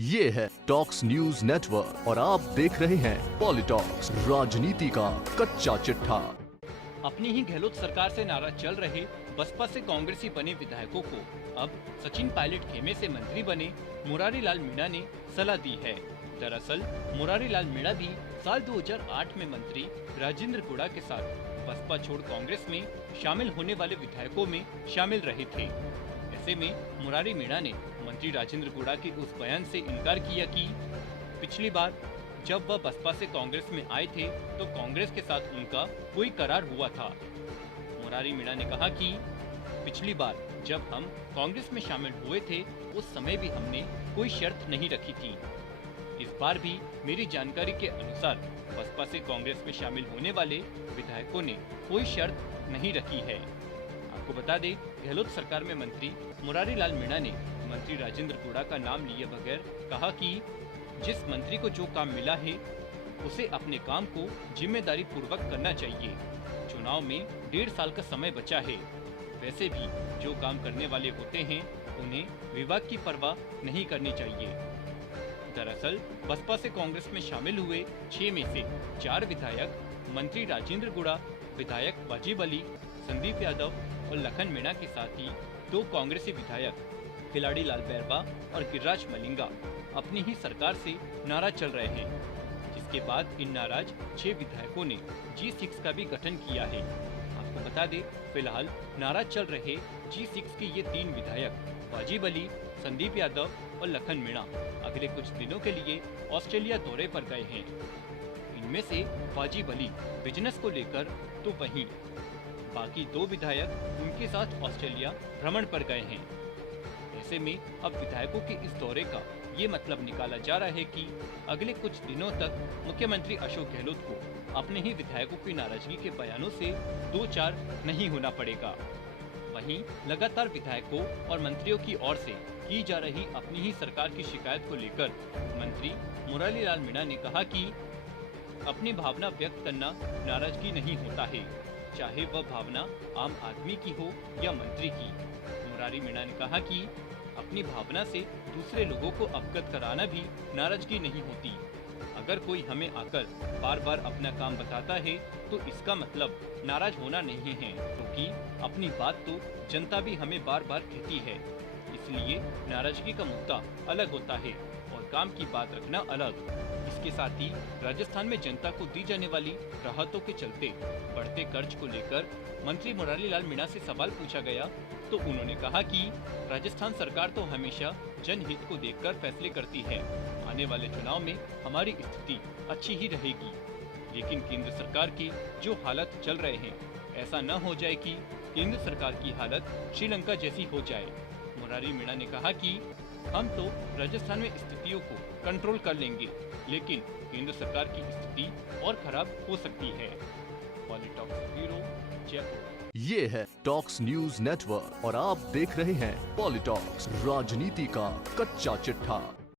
ये है talks news network और आप देख रहे हैं पॉलिटॉक्स, राजनीति का कच्चा चिट्ठा। अपनी ही गहलोत सरकार से नाराज चल रहे बसपा से कांग्रेसी बने विधायकों को अब सचिन पायलट खेमे से मंत्री बने मुरारी लाल मीणा ने सलाह दी है। दरअसल मुरारी लाल मीणा भी साल 2008 में मंत्री राजेंद्र गुड़ा के साथ बसपा छोड़ कांग्रेस में शामिल होने वाले विधायकों में शामिल रहे थे। ऐसे में मुरारी मीणा ने मंत्री राजेंद्र गुड़ा के उस बयान से इनकार किया कि पिछली बार जब वह बसपा से कांग्रेस में आए थे तो कांग्रेस के साथ उनका कोई करार हुआ था। मुरारी मीणा ने कहा कि पिछली बार जब हम कांग्रेस में शामिल हुए थे उस समय भी हमने कोई शर्त नहीं रखी थी। इस बार भी मेरी जानकारी के अनुसार बसपा से कांग्रेस में शामिल होने वाले विधायकों ने कोई शर्त नहीं रखी है। आपको बता दें, गहलोत सरकार में मंत्री मुरारी लाल मीणा ने मंत्री राजेंद्र गुड़ा का नाम लिए बगैर कहा कि जिस मंत्री को जो काम मिला है उसे अपने काम को जिम्मेदारी पूर्वक करना चाहिए। चुनाव में 1.5 साल का समय बचा है। वैसे भी जो काम करने वाले होते हैं उन्हें विवाद की परवाह नहीं करनी चाहिए। दरअसल बसपा से कांग्रेस में शामिल हुए 6 में से 4 विधायक मंत्री राजेंद्र गुड़ा, विधायक वाजिब अली, संदीप यादव और लखन मीणा के साथ ही 2 कांग्रेसी विधायक खिलाड़ी लाल बैरवा और गिरिराज मलिंगा अपनी ही सरकार से नाराज चल रहे हैं, जिसके बाद इन नाराज 6 विधायकों ने G6 का भी गठन किया है। आपको बता दें, फिलहाल नाराज चल रहे G6 के ये 3 विधायक वाजिब अली, संदीप यादव और लखन मीणा अगले कुछ दिनों के लिए ऑस्ट्रेलिया दौरे पर गए हैं। इनमें से वाजिब अली बिजनेस को लेकर तो वहीं बाकी 2 विधायक उनके साथ ऑस्ट्रेलिया भ्रमण पर गए हैं। ऐसे में अब विधायकों के इस दौरे का ये मतलब निकाला जा रहा है कि अगले कुछ दिनों तक मुख्यमंत्री अशोक गहलोत को अपने ही विधायकों की नाराजगी के बयानों से 2-4 नहीं होना पड़ेगा। वहीं लगातार विधायकों और मंत्रियों की ओर से की जा रही अपनी ही सरकार की शिकायत को लेकर मंत्री मुरारी लाल मीणा ने कहा कि अपनी भावना व्यक्त करना नाराजगी नहीं होता है, चाहे वह भावना आम आदमी की हो या मंत्री की। मुरारी मीणा ने कहा कि अपनी भावना से दूसरे लोगों को अवगत कराना भी नाराजगी नहीं होती। अगर कोई हमें आकर बार बार अपना काम बताता है तो इसका मतलब नाराज होना नहीं है, क्योंकि अपनी बात तो जनता भी हमें बार बार कहती है। इसलिए नाराजगी का मुद्दा अलग होता है और काम की बात रखना अलग। इसके साथ ही राजस्थान में जनता को दी जाने वाली राहतों के चलते बढ़ते कर्ज को लेकर मंत्री मुरारी लाल मीणा से सवाल पूछा गया तो उन्होंने कहा कि राजस्थान सरकार तो हमेशा जनहित को देखकर फैसले करती है। आने वाले चुनाव में हमारी स्थिति अच्छी ही रहेगी, लेकिन केंद्र सरकार के जो हालात चल रहे हैं ऐसा न हो जाए कि केंद्र सरकार की हालत श्रीलंका जैसी हो जाए। मुरारी मीणा ने कहा कि हम तो राजस्थान में स्थितियों को कंट्रोल कर लेंगे, लेकिन केंद्र सरकार की स्थिति और खराब हो सकती है। पॉलिटॉक्स ब्यूरो, जयपुर। ये है टॉक्स न्यूज नेटवर्क और आप देख रहे हैं पॉलिटॉक्स, राजनीति का कच्चा चिट्ठा।